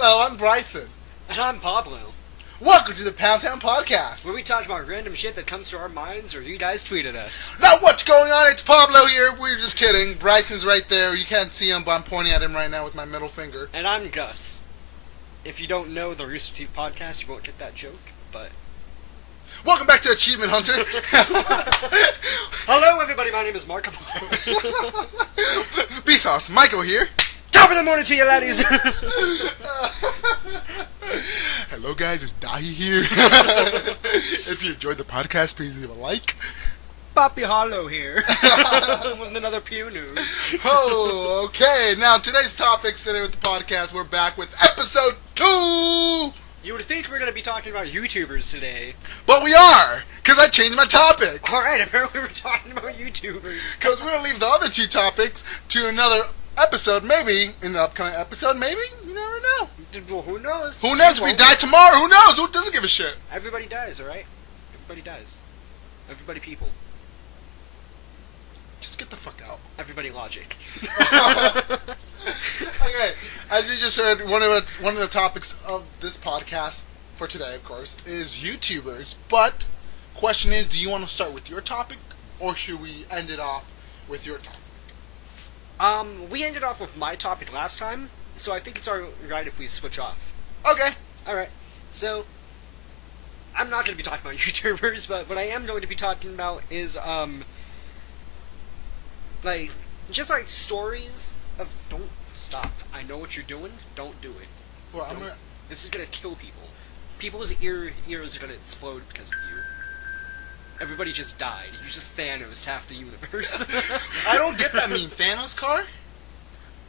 Hello, I'm Brycen. And I'm Pablo. Welcome to the Poundtown podcast. Where we talk about random shit that comes to our minds or you guys tweet at us. Now, what's going on? It's Pablo here. We're just kidding. Brycen's right there. You can't see him, but I'm pointing at him right now with my middle finger. And I'm Gus. If you don't know the Rooster Teeth podcast, you won't get that joke, but... Welcome back to Achievement Hunter. Hello, everybody. My name is Mark. B-Sauce, Michael here. Top of the morning to you, laddies. Hello, guys. It's Dahi here. If you enjoyed the podcast, please leave a like. Poppy Hollow here. With another Pew News. Oh, okay. Now, today's topics today with the podcast, we're back with episode 2. You would think we're going to be talking about YouTubers today. But we are, because I changed my topip. Alright, apparently we're talking about YouTubers. Because we're going to leave the other two topics to another episode, maybe, in the upcoming episode, maybe. You never know. Well, who knows? Who knows? If we die tomorrow, who knows? Who doesn't give a shit? Everybody dies, alright? Everybody dies. Everybody people. Just get the fuck out. Everybody logic. Okay, as you just heard, one of the topics of this podcast for today, of course, is YouTubers. But question is, do you want to start with your topic, or should we end it off with your topic? We ended off with my topic last time, so I think it's alright if we switch off. Okay. Alright, so I'm not going to be talking about YouTubers, but what I am going to be talking about is, just stories of don't stop. I know what you're doing, don't do it. Well, This is going to kill people. People's ears are going to explode because of you. Everybody just died. You just Thanos half the universe. I don't get that meme. Thanos car?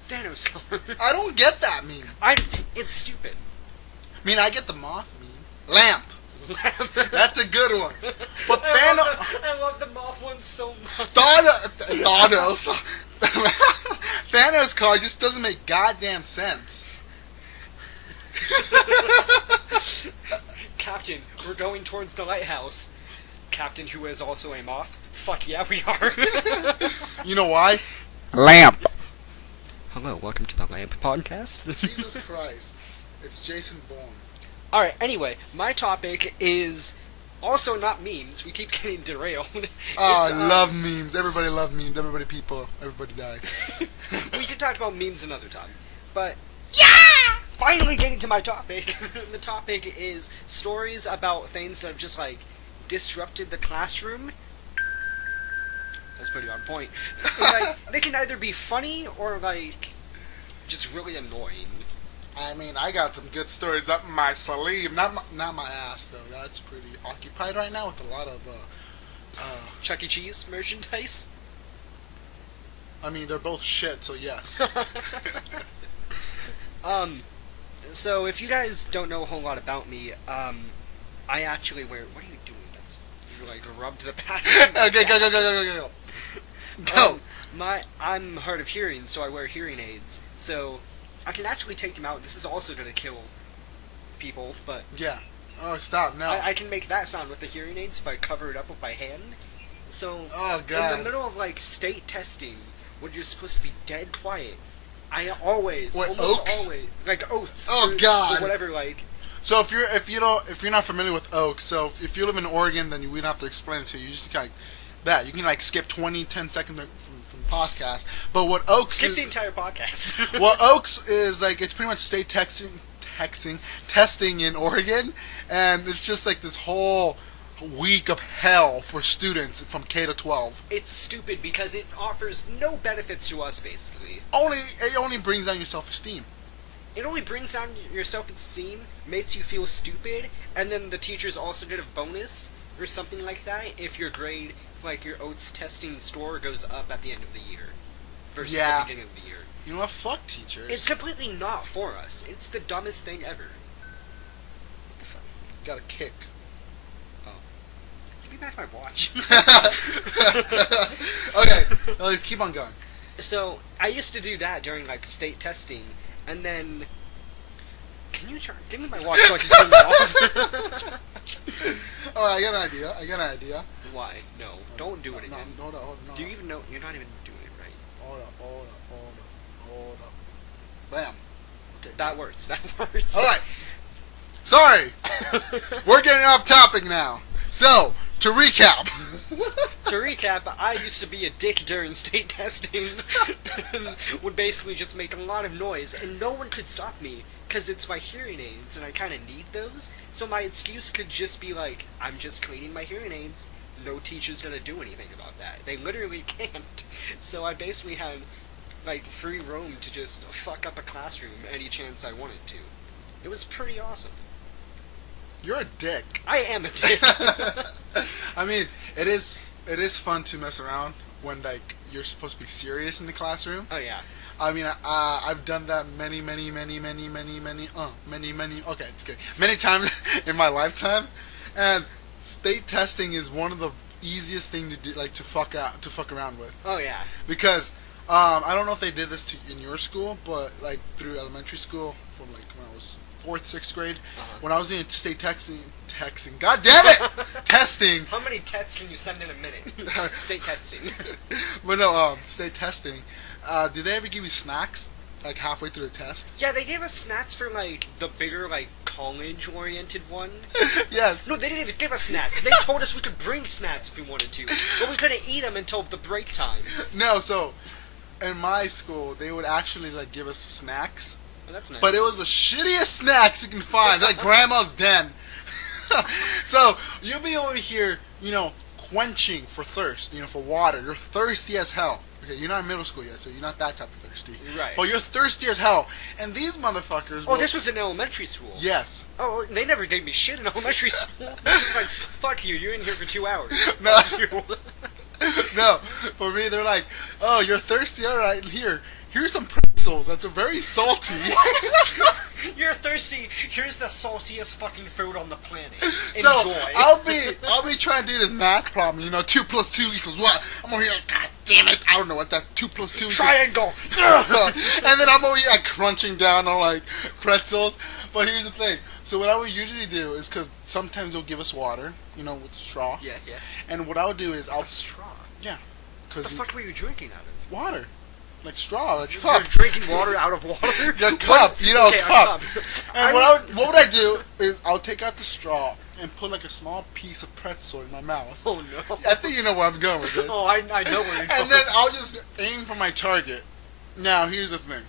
Thanos. I don't get that meme. It's stupid. I mean, I get the moth meme. Lamp. That's a good one. But Thanos... I love the moth one so much. Thanos. Thanos car just doesn't make goddamn sense. Captain, we're going towards the lighthouse. Captain, who is also a moth. Fuck yeah, we are. You know why? Lamp. Hello, welcome to the Lamp Podcast. Jesus Christ. It's Jason Bourne. Alright, anyway, my topic is also not memes. We keep getting derailed. Oh, I love memes. Everybody love memes. Everybody die. We should talk about memes another time. But, yeah! Finally getting to my topic. The topic is stories about things that have just, disrupted the classroom. That's pretty on point. They can either be funny or, just really annoying. I mean, I got some good stories up my sleeve. Not my ass, though. That's pretty occupied right now with a lot of, Chuck E. Cheese merchandise? I mean, they're both shit, so yes. So if you guys don't know a whole lot about me, I actually wear... What are you doing? You rubbed the back. Okay, go. Go. I'm hard of hearing, so I wear hearing aids. So I can actually take them out. This is also going to kill people, but... Yeah. Oh, stop, no. I can make that sound with the hearing aids if I cover it up with my hand. So, oh, God. in the middle of, state testing, when you're supposed to be dead quiet, I always, what, almost Oaks? always, oaths. Oh, God. Or whatever, So if you're not familiar with Oaks, so if you live in Oregon, then we don't have to explain it to you. You just that. You can skip 10 seconds from the podcast. But what Oaks skip the entire podcast. Well, Oaks is it's pretty much state testing in Oregon, and it's just this whole week of hell for students from K to 12. It's stupid because it offers no benefits to us, basically. It only brings down your self-esteem. It only brings down your self-esteem, makes you feel stupid, and then the teachers also get a bonus or something like that if your grade, your OATS testing score goes up at the end of the year versus the beginning of the year. You know what? Fuck teachers. It's completely not for us. It's the dumbest thing ever. What the fuck? Got a kick. Oh. Give me back my watch. Okay, keep on going. So, I used to do that during, state testing, and then... Can you give me my watch so I can turn that off? Oh, I got an idea. Why? No. Don't do it again. No, hold on. Do you even know? You're not even doing it right. Hold up. Bam. Okay, That works. That works. All right. Sorry. We're getting off topic now. So, to recap. To recap, I used to be a dick during state testing and would basically just make a lot of noise, and no one could stop me because it's my hearing aids and I kind of need those. So my excuse could just be like, I'm just cleaning my hearing aids. No teacher's gonna do anything about that. They literally can't. So I basically had like free roam to just fuck up a classroom any chance I wanted to. It was pretty awesome. You're a dick. I am a dick. I mean, it is fun to mess around when like you're supposed to be serious in the classroom. Oh yeah. I mean, I've done that many times in my lifetime, and state testing is one of the easiest thing to do, like to fuck around with. Oh yeah. Because I don't know if they did this in your school, but like through elementary school from like when I was 4th, 6th grade, when I was in state testing, god damn it, testing. How many tests can you send in a minute? State testing. But no, state testing. Did they ever give you snacks like halfway through the test? Yeah, they gave us snacks for like the bigger like college-oriented one. Yes. No, they didn't even give us snacks. They told us we could bring snacks if we wanted to, but we couldn't eat them until the break time. No, so in my school they would actually like give us snacks. Oh, that's nice. But it was the shittiest snacks you can find, like grandma's den. So you'll be over here, you know, quenching for thirst, you know, for water. You're thirsty as hell. Okay, you're not in middle school yet, so you're not that type of thirsty. Right. But you're thirsty as hell. And these motherfuckers... Oh, this was in elementary school? Yes. Oh, they never gave me shit in elementary school. They was like, fuck you, you're in here for 2 hours. No. Fuck you. No, for me, they're like, oh, you're thirsty? All right, here's some pretzels. That's very salty. You're thirsty. Here's the saltiest fucking food on the planet. So Enjoy. I'll be trying to do this math problem. You know, 2 + 2 = what? I'm over here. God damn it! I don't know what that 2 + 2 is. Triangle. And then I'm over here like crunching down on like pretzels. But here's the thing. So what I would usually do is because sometimes they'll give us water, you know, with straw. Yeah, yeah. And what I would do is I'll straw. Yeah. What the fuck were you drinking out of? Water. Like straw, like You're cup. drinking water out of water? The cup, you know, okay, cup. A cup. And what would I do is I'll take out the straw and put like a small piece of pretzel in my mouth. Oh no. I think you know where I'm going with this. Oh, I know where you're going. And then I'll just aim for my target. Now, here's the thing.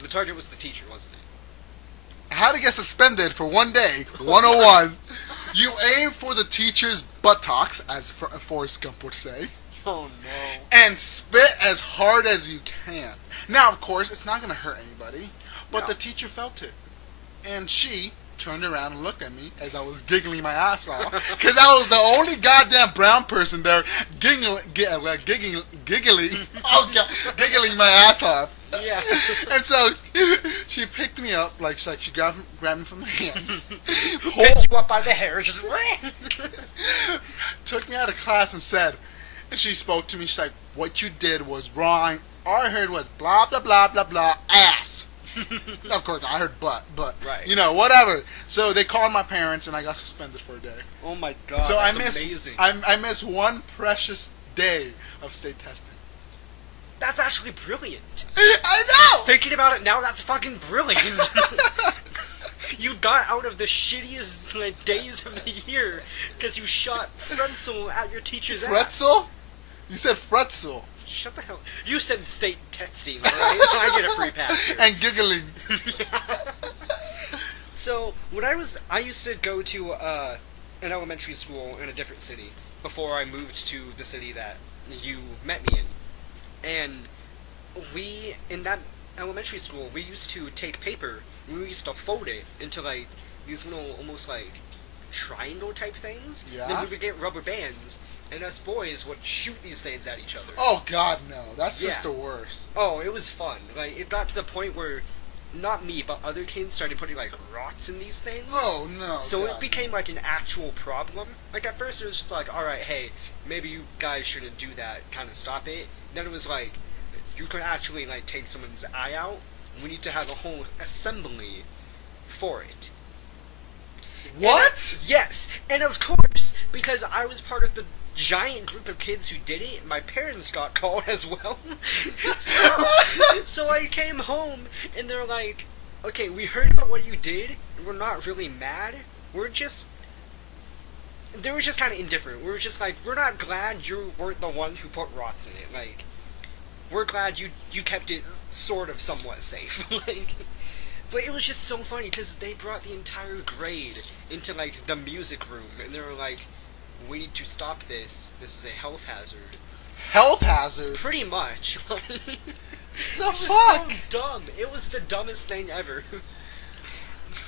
The target was the teacher, wasn't it? How to get suspended for 1 day, 101. You aim for the teacher's buttocks, as Forrest Gump would say. Oh no. And spit as hard as you can. Now, of course, it's not going to hurt anybody, but No. the teacher felt it. And she turned around and looked at me as I was giggling my ass off, because I was the only goddamn brown person there giggling giggling my ass off. Yeah. And so she picked me up, like she grabbed me from the hand, Picked you up by the hair, just took me out of class and said, and she spoke to me, she's like, what you did was wrong. All I heard was blah, blah, blah, blah, blah, ass. Of course, I heard butt, but, right. You know, whatever. So they called my parents, and I got suspended for a day. Oh my god, so that's amazing. I missed one precious day of state testing. That's actually brilliant. I know! Thinking about it now, that's fucking brilliant. You got out of the shittiest like, days of the year because you shot pretzel at your teacher's ass. Pretzel? You said pretzel. Shut the hell. You said state testing, alright? I get a free pass here. And giggling. So, I used to go to an elementary school in a different city before I moved to the city that you met me in. And in that elementary school, we used to take paper and we used to fold it into like these little almost like triangle type things. Yeah. Then we would get rubber bands, and us boys would shoot these things at each other. Oh god, no. That's Yeah. just the worst. Oh, it was fun. Like it got to the point where not me, but other kids started putting like rots in these things. Oh no. So god. it became like an actual problem. Like at first it was just like, alright, hey, maybe you guys shouldn't do that, kind of stop it. Then it was like, you could actually like take someone's eye out. We need to have a whole assembly for it. What? Yes, and of course, because I was part of the giant group of kids who did it, my parents got called as well. So I came home, and they're like, okay, we heard about what you did, and we're not really mad. We're just they were just kind of indifferent. We were just like, we're not glad you weren't the one who put rots in it. Like, we're glad you kept it sort of somewhat safe. Like, but it was just so funny because they brought the entire grade into like the music room, and they were like, "We need to stop this. This is a health hazard." Health hazard. Pretty much. Like, The it was fuck? so dumb. It was the dumbest thing ever.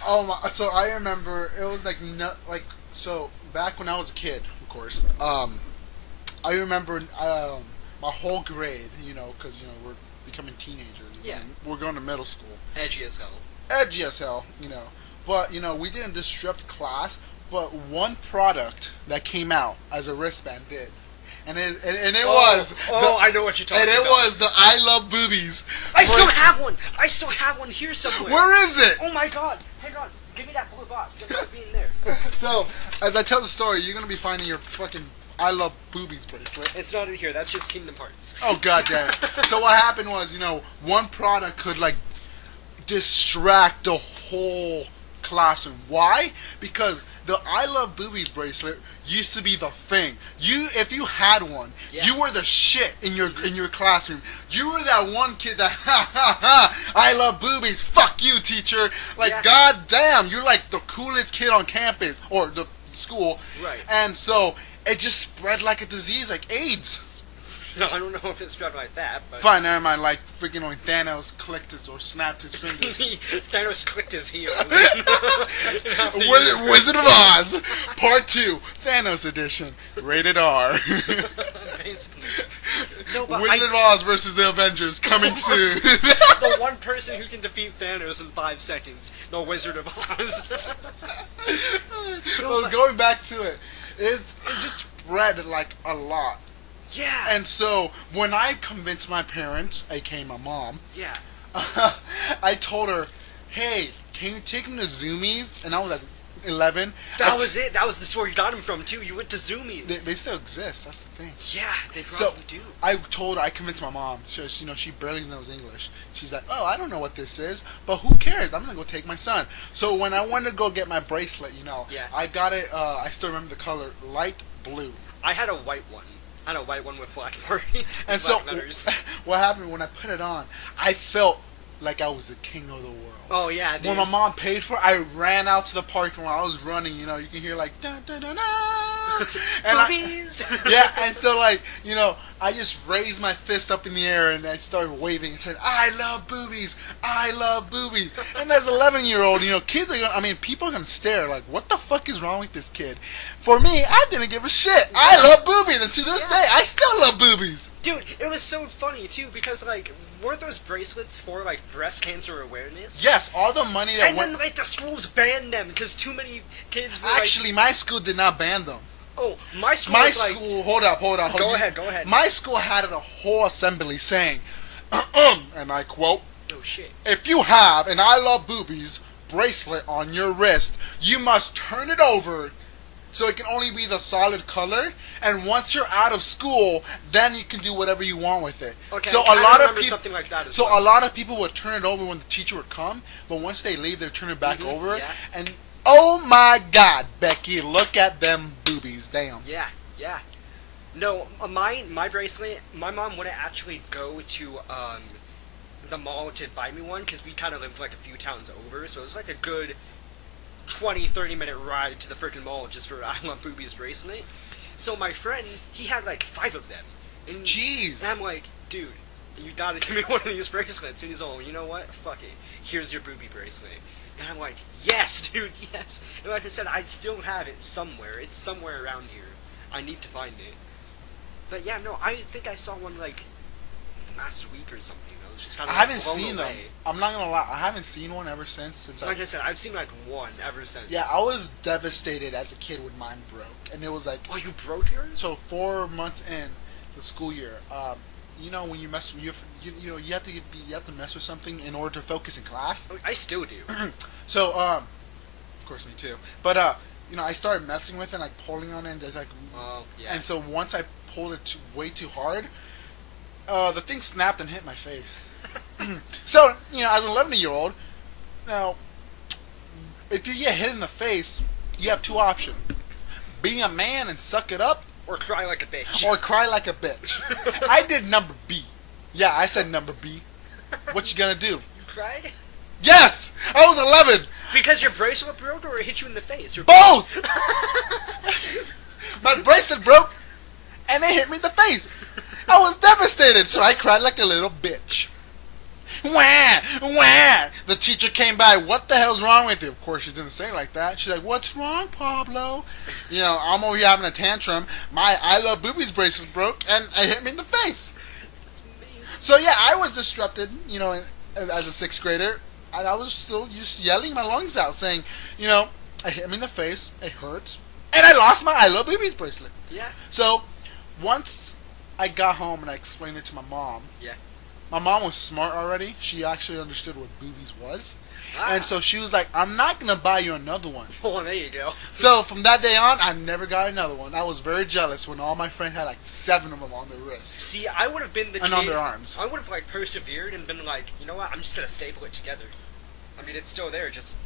Oh my! So I remember it was like so back when I was a kid, of course. I remember my whole grade, because we're becoming teenagers. Yeah. We're going to middle school. Edgy as hell. Edgy as hell, But we didn't disrupt class. But one product that came out as a wristband did. And it was. I know what you're talking about. And it was the I Love Boobies. I still have one. I still have one here somewhere. Where is it? Oh my god! Hang on. Give me that blue box. It might be in there. So, as I tell the story, you're gonna be finding your fucking I Love Boobies bracelet. It's not in here. That's just Kingdom Hearts. Oh god damn it. So what happened was, one product could like distract the whole classroom. Why? Because the I Love Boobies bracelet used to be the thing. If you had one, you were the shit in your classroom. You were that one kid that I love boobies. Fuck you, teacher. Like god damn, you're like the coolest kid on campus or the school. Right. And so it just spread like a disease, like AIDS. No, I don't know if it's spread like that, but... Fine, never mind. Like, freaking when Thanos clicked his or snapped his fingers. Thanos clicked his heels. Wizard of Oz, Part 2, Thanos Edition, rated R. Basically. No, but Wizard of Oz versus the Avengers, coming soon. The one person who can defeat Thanos in 5 seconds, the Wizard of Oz. So going back to it just spread like a lot. Yeah. And so when I convinced my parents, aka my mom, I told her, "Hey, can you take me to Zoomies?" And I was like 11. That was it. That was the store you got him from too. You went to Zoomies. They still exist. That's the thing. Yeah, they probably do. I told her, I convinced my mom. She barely knows English. She's like, "Oh, I don't know what this is, but who cares? I'm gonna go take my son." So when I went to go get my bracelet, I got it. I still remember the color, light blue. I had a white one. I had a white one with black marking. And so, what happened when I put it on? I felt like I was the king of the world. Oh yeah, dude. When my mom paid for it, I ran out to the parking lot. I was running, you can hear like dun dun dun dun. And Boobies. and so I just raised my fist up in the air and I started waving and said, "I love boobies, I love boobies." And as an 11-year-old, kids are people are gonna stare like, "What the fuck is wrong with this kid?" For me, I didn't give a shit. I love boobies, and to this day, I still love boobies. Dude, it was so funny too because weren't those bracelets for breast cancer awareness? Yes, all the money that and then the schools banned them because too many kids were actually my school did not ban them. Oh, my school. Hold up. Go ahead. My school had a whole assembly saying, and I quote, "Oh shit! If you have an I Love Boobies bracelet on your wrist, you must turn it over." So it can only be the solid color, and once you're out of school, then you can do whatever you want with it. Okay, so a lot of people, something like that. A lot of people would turn it over when the teacher would come, but once they leave, they turn it back over. Yeah. And oh my God, Becky, look at them boobies, damn. Yeah. No, my bracelet. My mom wouldn't actually go to the mall to buy me one because we kind of lived a few towns over, so it was a good 20-30 minute ride to the freaking mall just for I Love Boobies bracelet. So my friend, he had 5 of them. And, Jeez. And I'm like, "Dude, you gotta give me one of these bracelets." And he's all, "You know what? Fuck it. Here's your booby bracelet." And I'm like, "Yes, dude, yes." And like I said, I still have it somewhere. It's somewhere around here. I need to find it. But yeah, no, I think I saw one last week or something. I was just kind of I haven't seen them. I'm not gonna lie, I haven't seen one ever since. Like I said, I've seen one ever since. Yeah, I was devastated as a kid when mine broke, and it was like. Oh, you broke yours? So 4 months in the school year, when you mess, you have to mess with something in order to focus in class. I still do. So of course me too. But I started messing with it, pulling on it, and just yeah. And so once I pulled it way too hard, the thing snapped and hit my face. So as an 11-year-old, Now, if you get hit in the face, you have two options: be a man and suck it up, Or cry like a bitch. or cry like a bitch. I did number B. Yeah, I said number B. What you gonna do? You cried? Yes, I was 11. Because your bracelet broke or it hit you in the face? Or Both. My bracelet broke, and it hit me in the face. I was devastated, so I cried like a little bitch. Wah, wah. The teacher came by. What the hell's wrong with you? Of course, she didn't say it like that. She's like, "What's wrong, Pablo?" You know, I'm over here having a tantrum. My I Love Boobies bracelet broke, and it hit me in the face. That's amazing. So yeah, I was disrupted. You know, as a sixth grader, and I was still just yelling my lungs out, saying, you know, it hit me in the face. It hurts, and I lost my I Love Boobies bracelet. Yeah. So once I got home and I explained it to my mom. Yeah. My mom was smart already. She actually understood what boobies was. Ah. And so she was like, I'm not going to buy you another one. Oh, there you go. So from that day on, I never got another one. I was very jealous when all my friends had like 7 of them on their wrists. See, I would have been the And kid. on their arms. I would have like persevered and been like, you know what? I'm just gonna staple it together. I mean, it's still there, just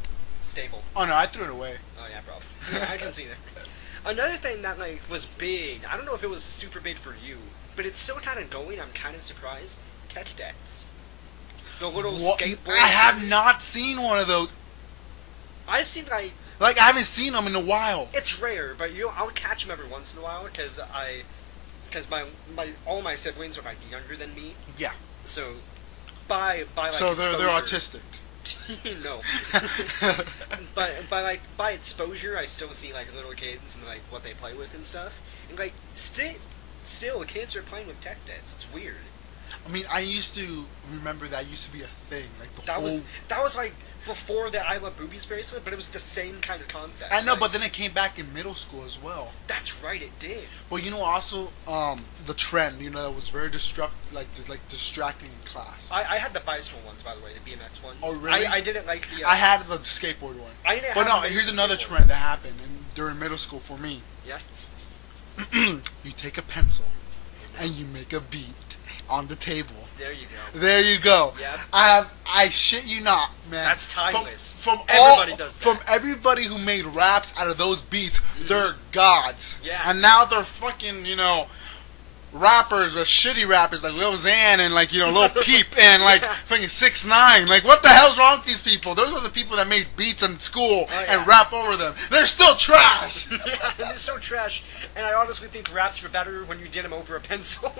stable. Oh no, I threw it away. Oh yeah, bro. Yeah, I can see that. Another thing that like was big. I don't know if it was super big for you, but it's still kind of going. I'm kind of surprised. Tech debts. The little skateboard. I have not seen one of those. I've seen like. Like, I haven't seen them in a while. It's rare, but I'll catch them every once in a while because my all my siblings are like younger than me. Yeah. So by like So exposure, they're autistic. No. but by exposure, I still see like little kids and like what they play with and stuff, and like still kids are playing with tech debts. It's weird. I mean, I used to remember that used to be a thing. Like the That whole. was like before the I Love Boobies bracelet, but it was the same kind of concept. I know, like, but then it came back in middle school as well. that's right, it did. But you know, also the trend, you know, that was very distracting in class. I had the bicycle ones, by the way, the BMX ones. Oh, really? I didn't like the. I had the skateboard one. I didn't But have no, the here's another skateboard trend ones. that happened during middle school for me. Yeah. You take a pencil and you make a beat on the table. There you go. There you go. Yeah. I shit you not, man. That's timeless. From Everybody does that. From everybody who made raps out of those beats, they're gods. Yeah. And now they're fucking, you know, rappers or shitty rappers like Lil Xan and like, you know, Lil Peep and like fucking 6ix9ine. Like, what the hell's wrong with these people? Those are the people that made beats in school and rap over them. They're still trash. Yeah, they're so trash. And I honestly think raps were better when you did them over a pencil.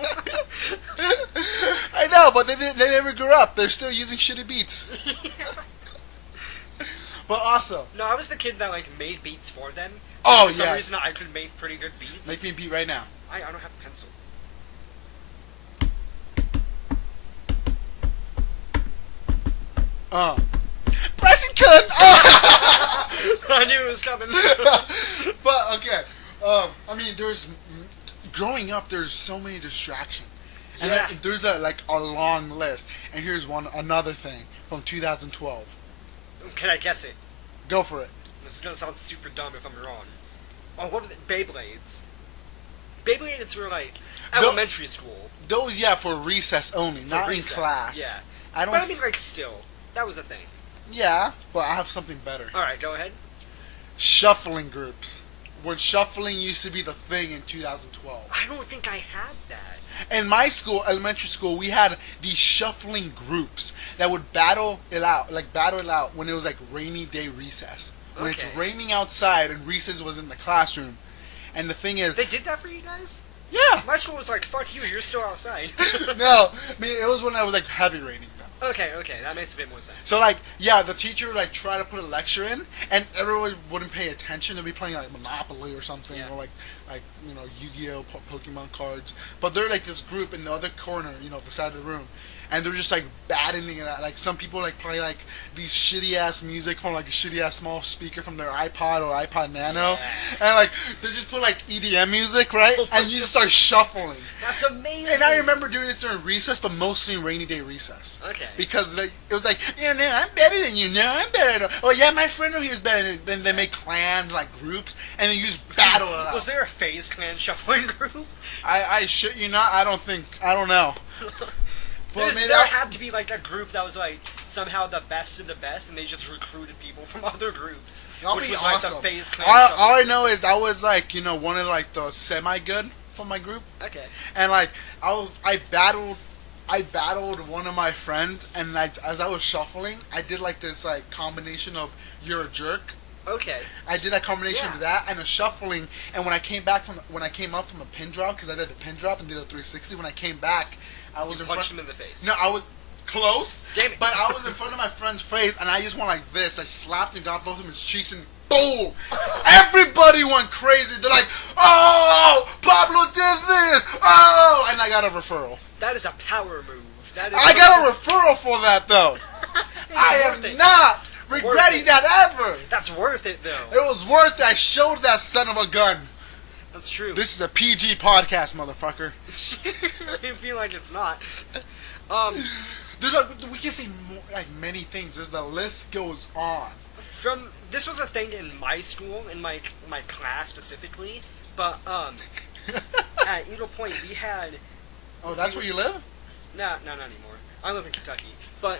I know, but they never grew up. They're still using shitty beats. But also, No, I was the kid that like made beats for them. Oh, For some yeah. reason, I could make pretty good beats. make me a beat right now. I don't have a pencil. Brycen cunt! I knew it was coming. But okay, I mean, growing up. There's so many distractions, and Yeah. there's a long list. And here's another thing from 2012. Can I guess it? Go for it. This is gonna sound super dumb if I'm wrong. Oh, what were they? Beyblades. Beyblades were like elementary school. Those, yeah, for recess only, For not recess, in class. Yeah. I don't. But I mean, like, still. That was a thing. Yeah, but I have something better. Alright, go ahead. Shuffling groups. When shuffling used to be the thing in 2012. I don't think I had that. In my school, elementary school, we had these shuffling groups that would battle it out when it was like rainy day recess. When it's Okay. raining outside and recess was in the classroom. And the thing is, They did that for you guys? yeah, My school was like, fuck you, you're still outside. no, I mean, it was when I was like heavy raining though. Okay, that makes a bit more sense. So like, yeah, the teacher would like try to put a lecture in, and everyone wouldn't pay attention. They'd be playing like Monopoly or something, Yeah. or like you know, Yu-Gi-Oh, Pokemon cards. But they're like this group in the other corner, you know, the side of the room, and they're just like battling it out. Like some people like play like these shitty ass music from like a shitty ass small speaker from their iPod or iPod Nano, Yeah. and like they just put like EDM music, right? And you just start shuffling. That's amazing. And I remember doing this during recess, but mostly in rainy day recess. Okay. Because like, it was like, yeah, no, I'm better than you. No, I'm better than. Oh yeah, my friend over here is better. Then they make clans, like groups, and then you just battle it out. Was there a FaZe Clan shuffling group? I shit you not. I don't know. But There had to be like a group that was like somehow the best of the best, and they just recruited people from other groups, Which was like the awesome. FaZe Clan. All I know is I was like, one of like the semi-good from my group. Okay. And like I battled one of my friends, and as I was shuffling, I did like this like combination of "you're a jerk." Okay. I did that combination of that and a shuffling, and when I came up from a pin drop, because I did a pin drop and did a 360. When I came back, I was punched him in the face. No, I was close. Damn it! But I was in front of my friend's face, and I just went like this. I slapped and got both of his cheeks, and boom! Everybody went crazy. They're like, "Oh, Pablo did this! Oh!" And I got a referral. That is a power move. I got a referral for that though. I am not regretting that ever. That's worth it though. It was worth it. I showed that son of a gun. That's true. This is a PG podcast, motherfucker. I feel like it's not. There's like, we can say more, like many things. The list goes on. This was a thing in my school, in my class specifically, but at Eagle Point we had. Oh, that's where you live? Nah, not anymore. I live in Kentucky, but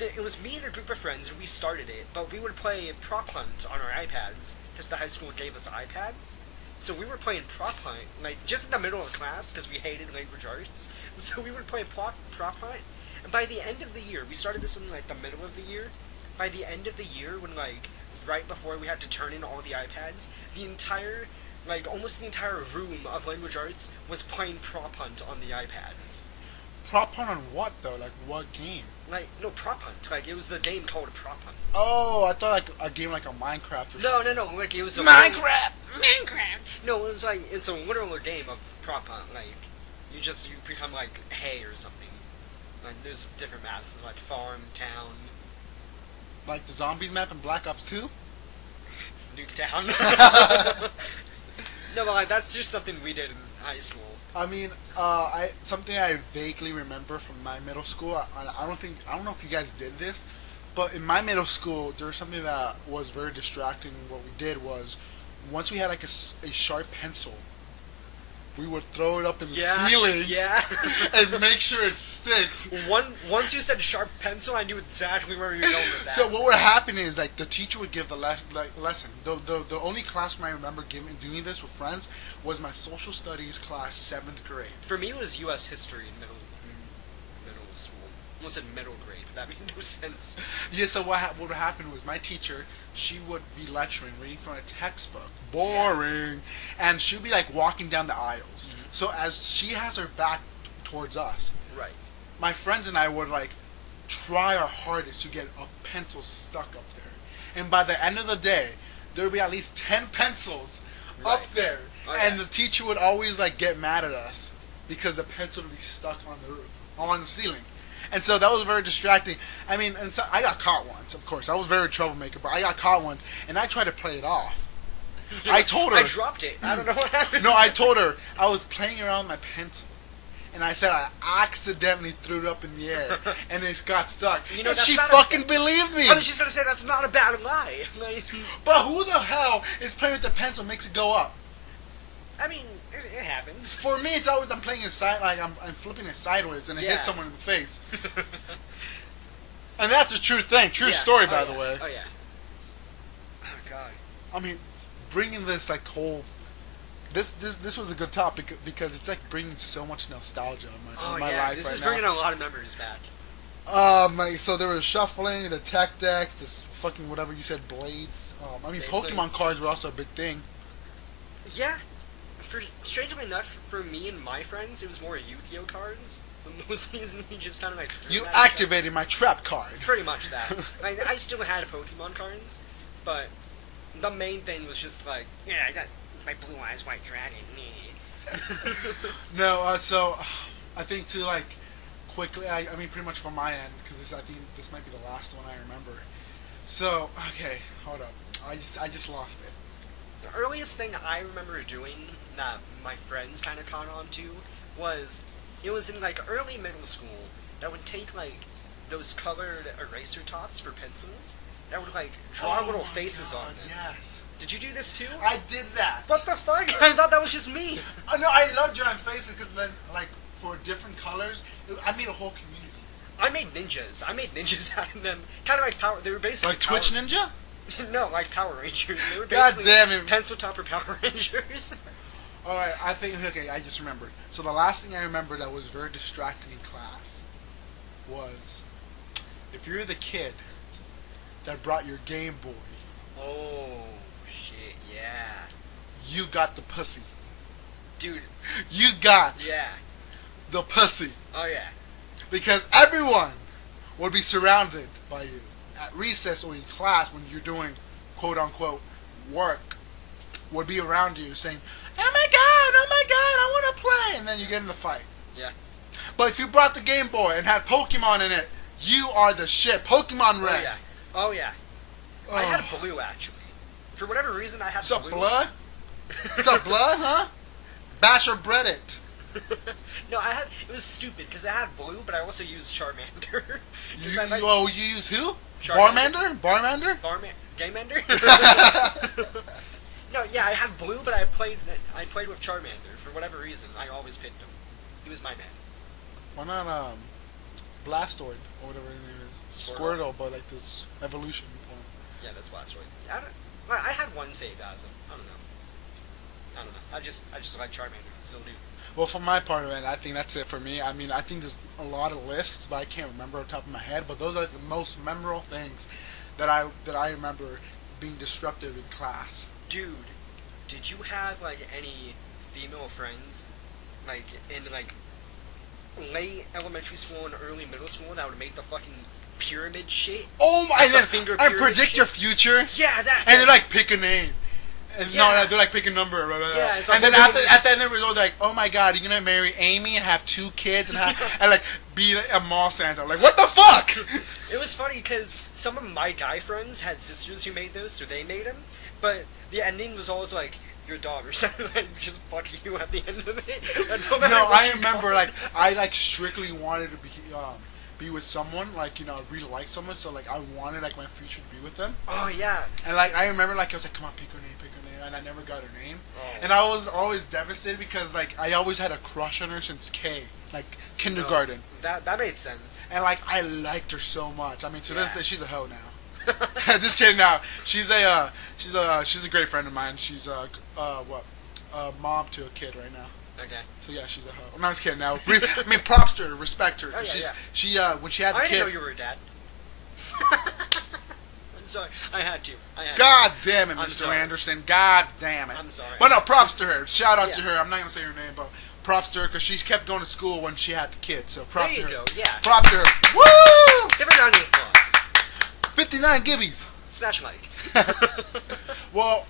it was me and a group of friends, and we started it. But we would play prop hunt on our iPads because the high school gave us iPads. So we were playing prop hunt, like just in the middle of class because we hated language arts. So we would play prop hunt, and by the end of the year, we started this in like the middle of the year. By the end of the year, when like right before we had to turn in all the iPads, almost the entire room of language arts was playing prop hunt on the iPads. Prop hunt on what though? Like what game? Prop hunt. Like it was the game called prop hunt. Oh, I thought like a game like a Minecraft or something. No. Like it was a Minecraft. No, it's a literal game of prop hunt. Like you become like hay or something. Like there's different maps. There's like farm, town. Like the zombies map in Black Ops 2? Nuketown. No, but like that's just something we did in high school. I mean, something I vaguely remember from my middle school. I don't know if you guys did this, but in my middle school, there was something that was very distracting. What we did was, once we had like a sharp pencil, we would throw it up in the ceiling, and make sure it sticks. Once you said sharp pencil, I knew exactly where you were going with that. So what would happen is like the teacher would give the lesson. The only classroom I remember doing this with friends was my social studies class, 7th grade. For me, it was U.S. history in middle school. I almost said middle grade, but that made no sense. Yeah. So what would happen was my teacher, she would be lecturing, reading from a textbook, boring, and she'd be like walking down the aisles. Mm-hmm. So as she has her back towards us, right, my friends and I would like try our hardest to get a pencil stuck up there, and by the end of the day, there would be at least 10 pencils up there, and the teacher would always like get mad at us because the pencil would be stuck on the roof, on the ceiling. And so that was very distracting. I mean, and so I got caught once, of course. I was a very troublemaker, but I got caught once, and I tried to play it off. I told her. I dropped it. I don't know what happened. No, I told her I was playing around with my pencil, and I said I accidentally threw it up in the air, and it got stuck. And she fucking believed me. I was just gonna say that's not a bad lie. But who the hell is playing with the pencil and makes it go up? I mean, it happens. For me, it's always I'm playing it I'm flipping it sideways and it hits someone in the face. And that's a true thing, story, by the way. Oh yeah. Oh god. I mean, bringing this like whole, this was a good topic because it's like bringing so much nostalgia in my life. This is bringing a lot of memories back. So there was shuffling, the tech decks, this fucking whatever you said, blades. I mean, Pokemon cards were also a big thing. Yeah. Strangely enough, for me and my friends, it was more Yu-Gi-Oh cards. Mostly, we just kind of like. You activated my trap card. Pretty much that. I still had Pokemon cards, but the main thing was just like, I got my blue eyes white dragon. No, so I think to like quickly, I mean, pretty much from my end, because I think this might be the last one I remember. So okay, hold up, I just lost it. The earliest thing I remember doing that my friends kind of caught on to was, it was in like early middle school that would take like those colored eraser tops for pencils that would like draw Oh little my faces God, on them. Yes. Did you do this too? I did that. What the fuck? I thought that was just me. Oh, no, I love drawing faces because then, like, for different colors, I made a whole community. I made ninjas. I made ninjas out of them. Kind of like Power. They were basically Like Twitch Power, Ninja? No, like Power Rangers. They were God basically damn it. pencil topper Power Rangers. Alright, I think, okay, I just remembered. So the last thing I remember that was very distracting in class was if you're the kid that brought your Game Boy, Oh shit! Yeah, you got the pussy. dude. You got Yeah. the pussy. Oh yeah. Because everyone would be surrounded by you at recess or in class when you're doing quote unquote work, would be around you saying, oh my god, I want to play, and then you get in the fight. Yeah. But if you brought the Game Boy and had Pokemon in it, you are the shit. Pokemon Red. Oh yeah. Oh yeah. Oh. I had a blue actually. For whatever reason, I had What's up, blue. blood? What's up, blood, huh? Bash or bread it. No, it was stupid because I had blue, but I also used Charmander. 'Cause I You use who? Charmander. Barmander? Game Ender? No, yeah, I had blue, but I played with Charmander for whatever reason. I always picked him. He was my man. Why not Blastoid or whatever his name is? Squirtle, but like this evolution form. Yeah, that's Blastoid. I had one saved as him. I don't know. I just like Charmander. Still do. Well, for my part of it, I think that's it for me. I mean, I think there's a lot of lists, but I can't remember off the top of my head. But those are the most memorable things that I remember being disruptive in class. Dude, did you have like any female friends, like in like late elementary school and early middle school that would make the fucking pyramid shit? Oh my! The finger And pyramid predict shit? your future. Yeah, that. And they're like, pick a name. And Yeah. no, they're like, pick a number. Blah, blah, blah. Yeah, it's and like, then at the end of the result, they're like, oh my god, you're gonna marry Amy and have 2 kids and and like be a mall Santa. Like, what the fuck? It was funny because some of my guy friends had sisters who made those, so they made them. But the ending was always like, your daughter, and just fuck you at the end of it. And no, matter No, what I you remember call like it. I like strictly wanted to be with someone, like, you know, I really like someone, so like I wanted like my future to be with them. Oh yeah. And like I remember like I was like, come on, pick her name, and I never got her name. Oh. And I was always devastated because like I always had a crush on her since like kindergarten. No, that made sense. And like I liked her so much. I mean, to this Yeah. day she's a hoe now. Just kidding. Now she's a great friend of mine. She's a mom to a kid right now. Okay. So yeah, she's a hoe. I'm not just kidding. Now, I mean, props to her, respect her. Oh, yeah, She when she had the I kid. didn't know you were a dad. I'm sorry. I had to. God damn it, I'm Mr. sorry. Anderson. God damn it. I'm sorry. But no, props to her. Shout out to Yeah. her. I'm not gonna say her name, but props to her because she kept going to school when she had the kid. So props There to you her. go. Yeah. Props to her. Woo! Give her a round of applause. 59 gibbies. Smash like. Well,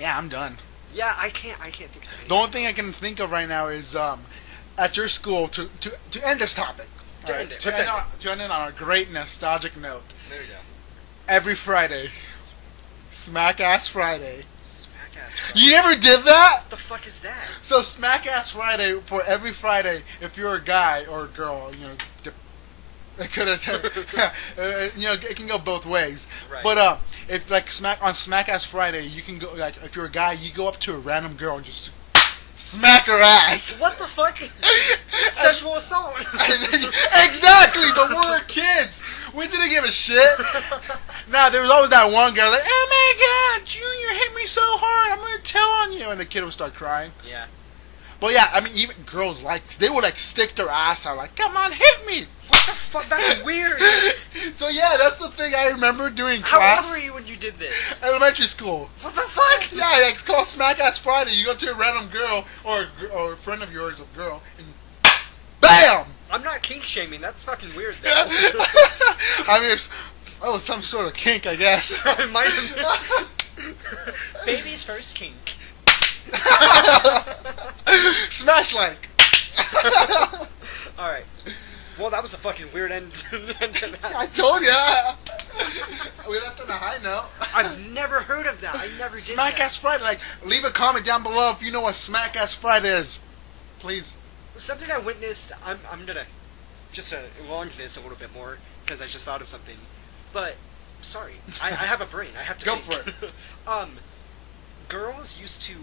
yeah, I'm done. Yeah, I can't think of anything. The only thing I can think of right now is at your school to end this topic. To All end it. To Let's end, end on, to end it on a great nostalgic note. There you go. Every Friday, Smack Ass Friday. Smack ass. Friday. You never did that? What the fuck is that? So Smack Ass Friday for every Friday, if you're a guy or a girl, you know, it could have, you know, it can go both ways. Right. But if like Smack Ass Friday, you can go like if you're a guy, you go up to a random girl and just smack her ass. What the fuck? Sexual assault. Exactly, but we're kids. We didn't give a shit. Now there was always that one girl like, oh my god, Junior hit me so hard, I'm gonna tell on you, and the kid would start crying. Yeah. But yeah, I mean, even girls they would like stick their ass out like, come on, hit me. What the fuck? That's weird. So yeah, that's the thing I remember doing How class. old were you when you did this? Elementary school. What the fuck? Yeah, like, it's called Smack Ass Friday. You go to a random girl or a friend of yours, a girl, and BAM! I'm not kink shaming. That's fucking weird though. I mean, it's some sort of kink, I guess. It might have been. Baby's first kink. Smash like. Alright. Well, that was a fucking weird end to that. I told ya. We left on a high note. I've never heard of that. I never did Smack that. Ass Friday. Like, leave a comment down below if you know what Smack Ass Friday is. Please. Something I witnessed, I'm gonna just elongate this a little bit more, because I just thought of something. But sorry. I have a brain. I have to Go think. for it. Girls used to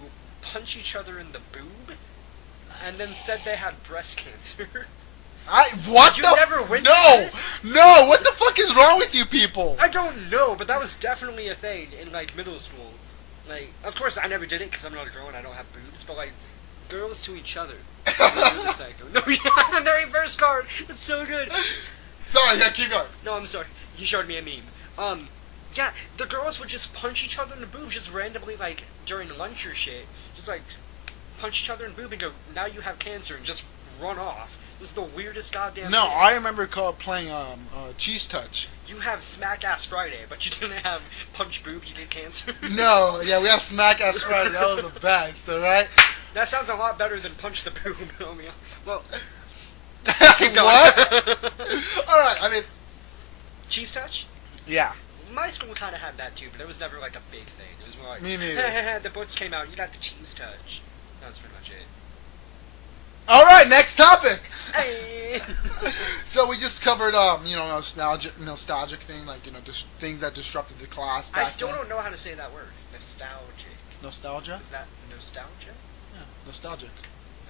punch each other in the boob, and then said they had breast cancer. What Did the? you never witness No, this? no. What the fuck is wrong with you people? I don't know, but that was definitely a thing in like middle school. Like, of course, I never did it because I'm not a girl and I don't have boobs. But like, girls to each other. It was really psycho. No, yeah, the reverse card. It's so good. Sorry, yeah, keep going. No, I'm sorry. He showed me a meme. Yeah, the girls would just punch each other in the boob just randomly, like during lunch or shit. Just like punch each other in the boob and go, "Now you have cancer," and just run off. It was the weirdest goddamn No, thing. I remember playing Cheese Touch. You have Smack Ass Friday, but you didn't have Punch Boob, you did cancer. No, yeah, we have Smack Ass Friday. That was the best, alright? That sounds a lot better than Punch the Boob. Well, What? Alright, I mean, Cheese Touch? yeah. My school kind of had that too, but it was never like a big thing. It was more like, Me neither. the books came out, you got the Cheese Touch. That's pretty much it. Alright, next topic! Hey. So we just covered, nostalgic thing, like, just things that disrupted the class back I still then. don't know how to say that word. Nostalgic. Nostalgia? Is that nostalgia? Yeah, nostalgic.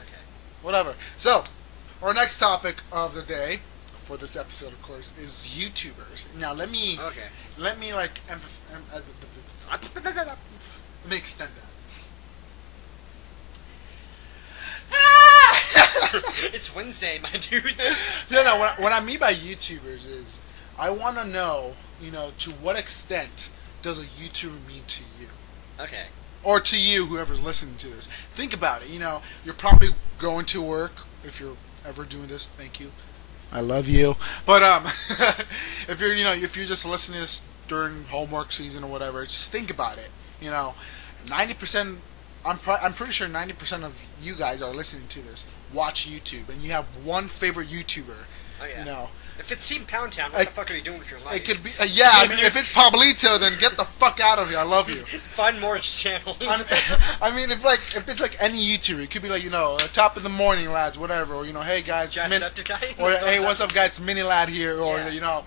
Okay. Whatever. So, our next topic of the day, for this episode, of course, is YouTubers. Now, let me like let me extend that. It's Wednesday, my dudes. No, what I mean by YouTubers is, I want to know, to what extent does a YouTuber mean to you? Okay. Or to you, whoever's listening to this. Think about it. You're probably going to work, if you're ever doing this. Thank you. I love you. But if you're just listening to this during homework season or whatever, just think about it. 90%. I'm pretty sure 90% of you guys are listening to this watch YouTube, and you have one favorite YouTuber. Oh yeah. If it's Team Poundtown, what the fuck are you doing with your life? It could be, I mean, if it's Pablito, then get the fuck out of here. I love you. Find more channels. I mean, if it's like any YouTuber, it could be like, top of the morning, lads, whatever, or hey guys, Jacksepticeye? or hey, what's up, guys, it's Mini Lad here, or Yeah.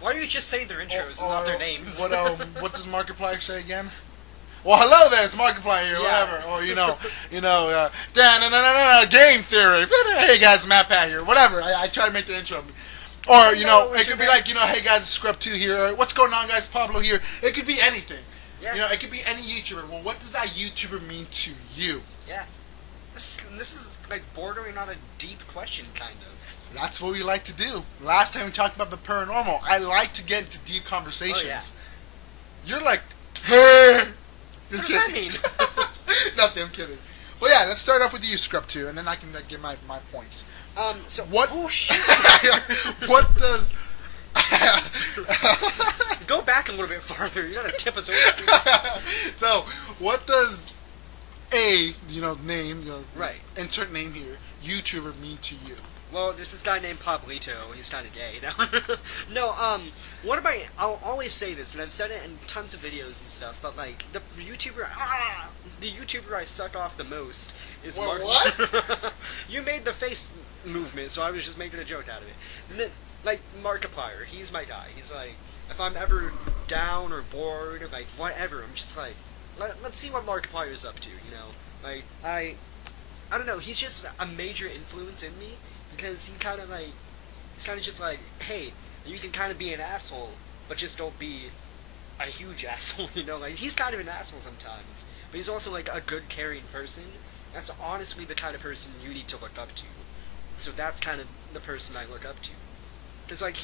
Why do you just say their intros and not their names? What does Markiplier say again? Well, hello there, it's Markiplier here, Yeah. whatever. Or, game theory. Hey guys, Matt Pat here, whatever. I try to make the intro. Or, it could be like, hey guys, it's Scrub 2 here, or what's going on guys, Pablo here. It could be anything. Yeah. It could be any YouTuber. Well, what does that YouTuber mean to you? Yeah. This is like bordering on a deep question, kind of. That's what we like to do. Last time we talked about the paranormal, I like to get into deep conversations. Oh, You're like, What does that mean? Nothing, I'm kidding. Well, yeah, let's start off with you, Scrub 2, and then I can give my points. So What? Oh shit! What does? Go back a little bit farther. You gotta tip us over. So, what does a name Right. insert name here YouTuber mean to you? Well, there's this guy named Pablito. He's kind of gay. No, what am I'll always say this, and I've said it in tons of videos and stuff, but, like, the YouTuber I suck off the most is Well, Mark. what? You made the face movement, so I was just making a joke out of it. And then, like, Markiplier, he's my guy. He's like, if I'm ever down or bored or, like, whatever, I'm just like, let's see what Markiplier's up to, Like, I don't know, he's just a major influence in me. Because he's kind of just like, hey, you can kind of be an asshole, but just don't be a huge asshole, Like, he's kind of an asshole sometimes, but he's also, like, a good, caring person. That's honestly the kind of person you need to look up to. So that's kind of the person I look up to. Because, like,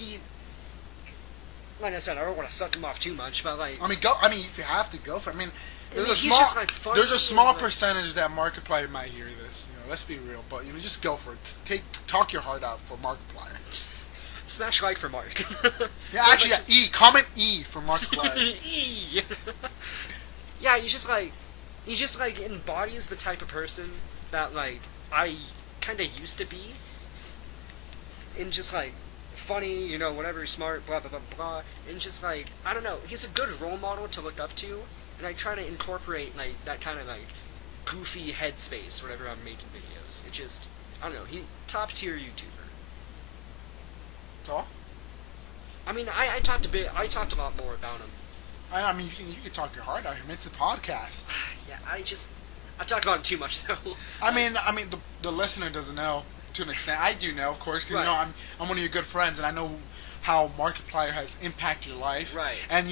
like I said, I don't want to suck him off too much, but, like... I mean, if you have to, go for it. I mean, he's just, like, funny. There's a small like, percentage that Markiplier might hear this. Let's be real, but just go for it. Talk your heart out for Markiplier. Smash like for Mark. Yeah, actually, comment E for Markiplier. E. Yeah, he just like embodies the type of person that like I kind of used to be. And just like funny, whatever, smart, blah blah blah blah. And just like I don't know, he's a good role model to look up to, and I try to incorporate like that kind of like goofy headspace whenever I'm making videos. It just, I don't know, he top tier YouTuber. That's all? I mean, I talked a bit. I talked a lot more about him. I mean, you can talk your heart out here. It's a podcast. Yeah, I talked about him too much though. I mean, the listener doesn't know to an extent. I do know, of course, because Right. I'm one of your good friends, and I know how Markiplier has impacted your life. Right. And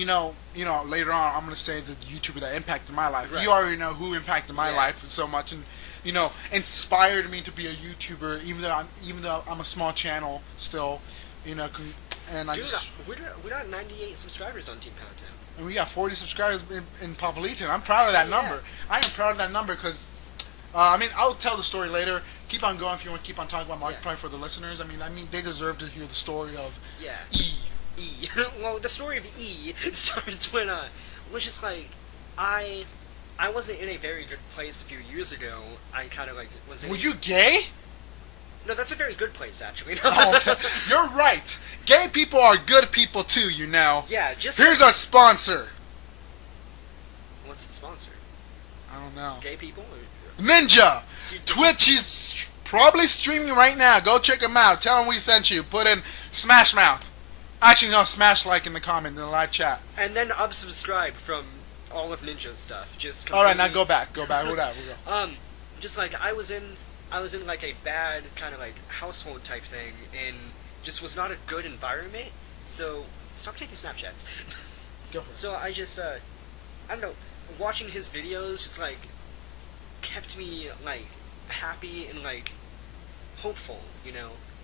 later on, I'm gonna say the YouTuber that impacted my life. Right. You already know who impacted my Yeah. life so much, and inspired me to be a YouTuber, even though I'm a small channel still. And I Dude, just. we got 98 subscribers on Team Poundtown. And we got 40 subscribers in Papalitan. I'm proud of that Yeah. number. I am proud of that number because, I'll tell the story later. Keep on going if you want to keep on talking about Markiplier for the listeners. I mean, they deserve to hear the story of Yeah. E. E. Well, the story of E starts when was just like I wasn't in a very good place a few years ago. I kind of like was. Were you gay? No, that's a very good place actually. Oh, okay. You're right. Gay people are good people too. Yeah, just Here's our sponsor. What's the sponsor? I don't know. Gay people? Ninja. Dude, Twitch is probably streaming right now. Go check them out. Tell them we sent you. Put in Smash Mouth. Actually, no, smash like in the comment in the live chat. And then unsubscribe from all of Ninja's stuff. Just All right, now completely- go back. Whatever. Just like I was in like a bad kind of like household type thing, and just was not a good environment. So stop taking Snapchats. Go for it. So I just I don't know, watching his videos just like kept me like happy and like hopeful,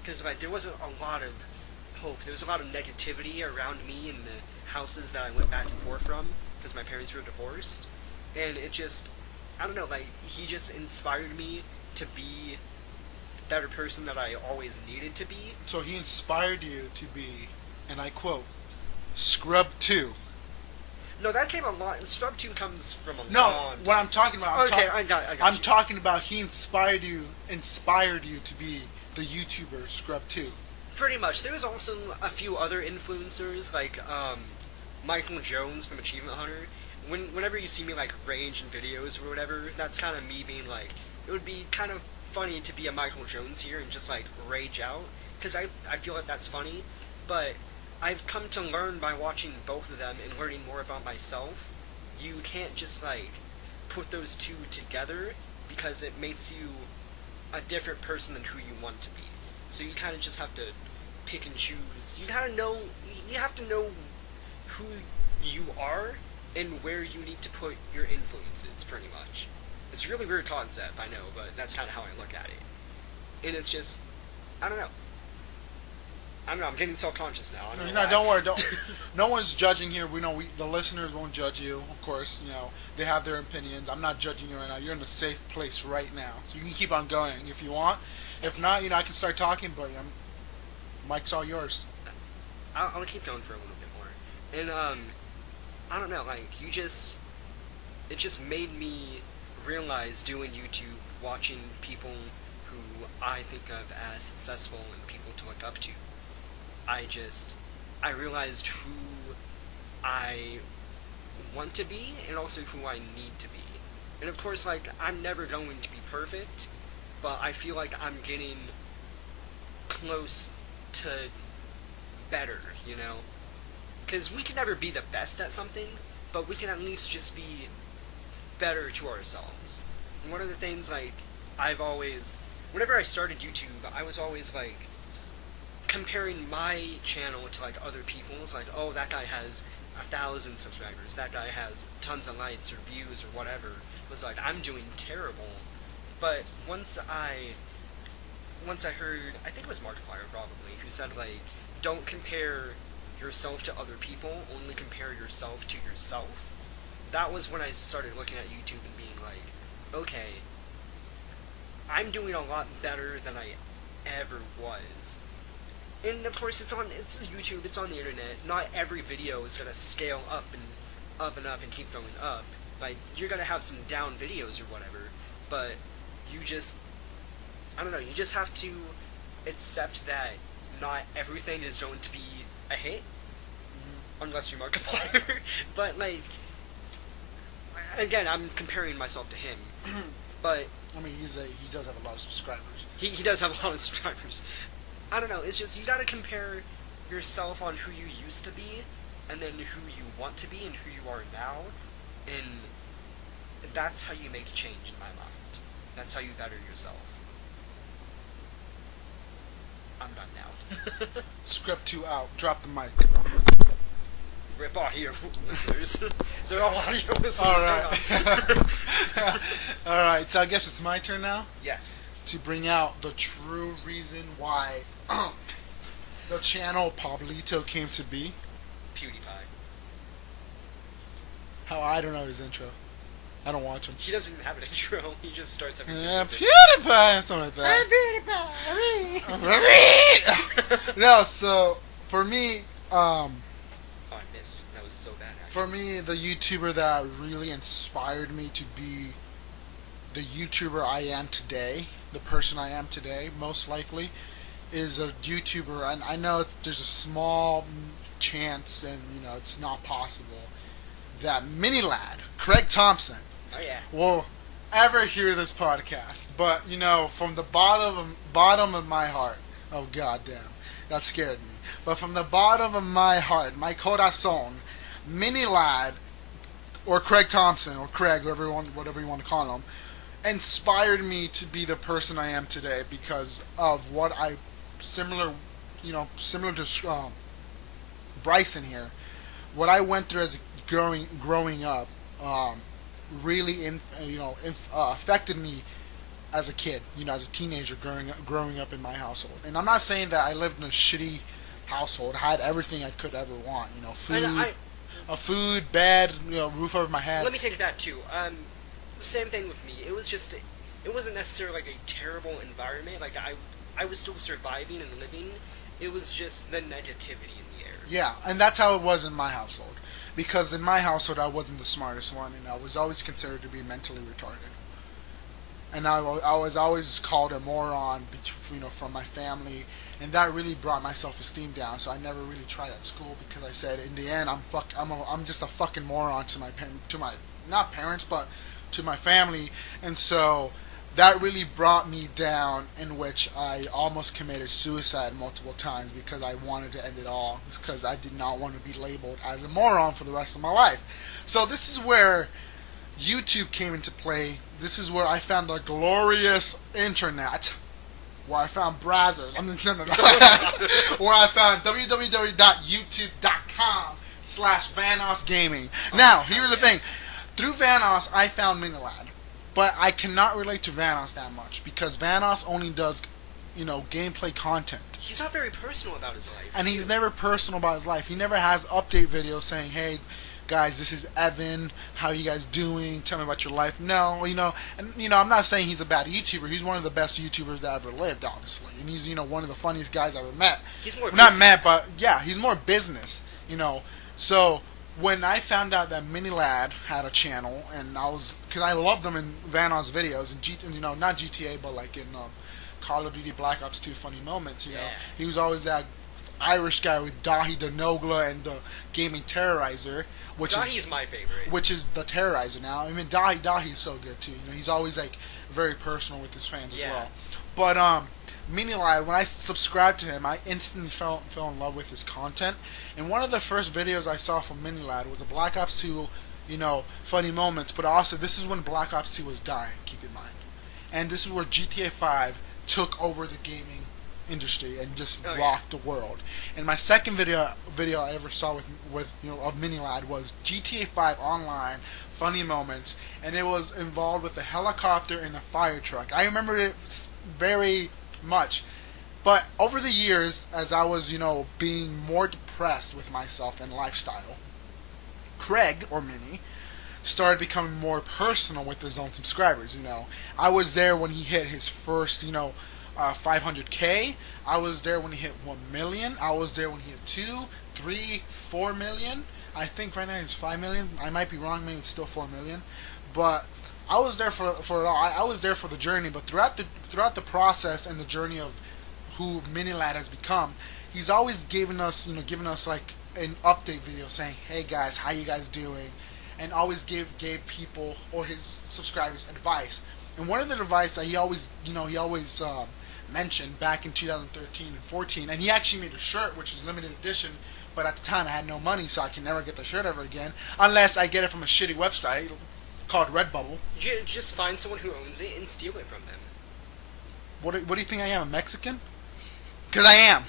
because like there wasn't a lot of hope. There was a lot of negativity around me in the houses that I went back and forth from because my parents were divorced, and it just I don't know, like he just inspired me to be the better person that I always needed to be. So he inspired you to be, and I quote, Scrub 2. No, that came a lot. And Scrub 2 comes from a No, long what I'm talking about. Okay, I got I'm you. talking about he inspired you to be the YouTuber Scrub 2. Pretty much. There was also a few other influencers, like Michael Jones from Achievement Hunter. Whenever you see me like rage in videos or whatever, that's kind of me being like, it would be kind of funny to be a Michael Jones here and just like rage out, because I feel like that's funny, but I've come to learn by watching both of them and learning more about myself. You can't just like put those two together because it makes you a different person than who you want to be. So you kind of just have to pick and choose. You kind of know. You have to know who you are and where you need to put your influences. Pretty much. It's a really weird concept, I know, but that's kind of how I look at it. And it's just, I don't know. I'm getting self-conscious now. I don't know why. Don't worry. No one's judging here. The listeners won't judge you. Of course, they have their opinions. I'm not judging you right now. You're in a safe place right now, so you can keep on going if you want. If not, I can start talking. But mic's all yours. I'll keep going for a little bit more. And I don't know. Like it just made me realize doing YouTube, watching people who I think of as successful and people to look up to. I realized who I want to be and also who I need to be. And of course, like, I'm never going to be perfect, but I feel like I'm getting close to better, Because we can never be the best at something, but we can at least just be better to ourselves. And one of the things, like, whenever I started YouTube, I was always, like, comparing my channel to like other people's, like, oh, that guy has 1,000 subscribers, that guy has tons of likes or views or whatever, was like, I'm doing terrible. But once I heard, I think it was Markiplier probably, who said like, don't compare yourself to other people, only compare yourself to yourself. That was when I started looking at YouTube and being like, okay, I'm doing a lot better than I ever was. And of course, it's YouTube, it's on the internet. Not every video is gonna scale up and up and up and keep going up. Like, you're gonna have some down videos or whatever, but you just have to accept that not everything is going to be a hit, unless you're Markiplier. But like, again, I'm comparing myself to him, but I mean, he does have a lot of subscribers. he does have a lot of subscribers. I don't know, it's just, you gotta compare yourself on who you used to be, and then who you want to be and who you are now, and that's how you make change in my mind. That's how you better yourself. I'm done now. Script 2 out. Drop the mic. Rip audio listeners. They're all audio listeners. Alright. Alright, so I guess it's my turn now Yes. to bring out the true reason why the channel Pablito came to be. PewDiePie. How I don't know his intro. I don't watch him. He doesn't even have an intro. He just starts everything. Yeah, with it. PewDiePie, something like that. No, so for me, Oh, I missed. That was so bad, actually. for me, the YouTuber that really inspired me to be the YouTuber I am today, the person I am today, most likely, is a YouTuber, and I know there's a small chance, and it's not possible, that mini lad, Craig Thompson, Oh, yeah. will ever hear this podcast. But from the bottom of my heart, oh goddamn, that scared me. But from the bottom of my heart, my corazon, mini lad, or Craig Thompson, or Craig, whatever you want to call him, inspired me to be the person I am today because of what I similar to Brycen here. What I went through as growing up really affected me as a kid, as a teenager growing up in my household. And I'm not saying that I lived in a shitty household. I had everything I could ever want, food, bed, roof over my head. Let me take it back, too. Same thing with me. It wasn't necessarily like a terrible environment. Like, I was still surviving and living. It was just the negativity in the air. Yeah, and that's how it was in my household. Because in my household, I wasn't the smartest one, and I was always considered to be mentally retarded. And I was always called a moron, from my family, and that really brought my self-esteem down. So I never really tried at school because I said, in the end, I'm just a fucking moron to my not parents, but to my family, and so that really brought me down, in which I almost committed suicide multiple times because I wanted to end it all, because I did not want to be labeled as a moron for the rest of my life. So this is where YouTube came into play. This is where I found the glorious internet, where I found browsers. Where I found www.youtube.com/VanosGaming. Now, here's the thing. Through Vanos, I found Minilad. But I cannot relate to Vanos that much because Vanos only does, gameplay content. He's not very personal about his life. And he's never personal about his life. He never has update videos saying, hey, guys, this is Evan. How are you guys doing? Tell me about your life. No, I'm not saying he's a bad YouTuber. He's one of the best YouTubers that ever lived, honestly. And he's, one of the funniest guys I ever met. He's more Not business. met, but yeah, he's more business, So when I found out that Minilad had a channel, and because I loved them in Vanos videos, and not GTA, but like in Call of Duty Black Ops 2 Funny Moments, Yeah. he was always that Irish guy with Dahi the Nogla and the Gaming Terrorizer, Dahi's my favorite. which is the Terrorizer now. I mean, Dahi's so good too. He's always like very personal with his fans as well. But Minilad, when I subscribed to him, I instantly fell in love with his content. And one of the first videos I saw from Minilad was a Black Ops 2, Funny Moments. But also, this is when Black Ops 2 was dying, keep in mind. And this is where GTA 5 took over the gaming industry and just rocked the world. And my second video I ever saw of Minilad was GTA 5 Online Funny Moments, and it was involved with a helicopter and a fire truck. I remember it very much. But over the years, as I was, being more depressed with myself and lifestyle, Craig, or Mini, started becoming more personal with his own subscribers, I was there when he hit his first, 500K. I was there when he hit 1 million. I was there when he hit 2, 3, 4 million. I think right now he's 5 million. I might be wrong, maybe it's still 4 million. But I was there for it all. I was there for the journey, but throughout the process and the journey of who Minilad has become, he's always giving us like an update video saying, hey guys, how you guys doing? And always gave people or his subscribers advice. And one of the advice that he always mentioned back in 2013 and 14, and he actually made a shirt which was limited edition. But at the time, I had no money, so I can never get the shirt ever again unless I get it from a shitty website called Redbubble. Just find someone who owns it and steal it from them. What do you think I am, a Mexican? Because I am.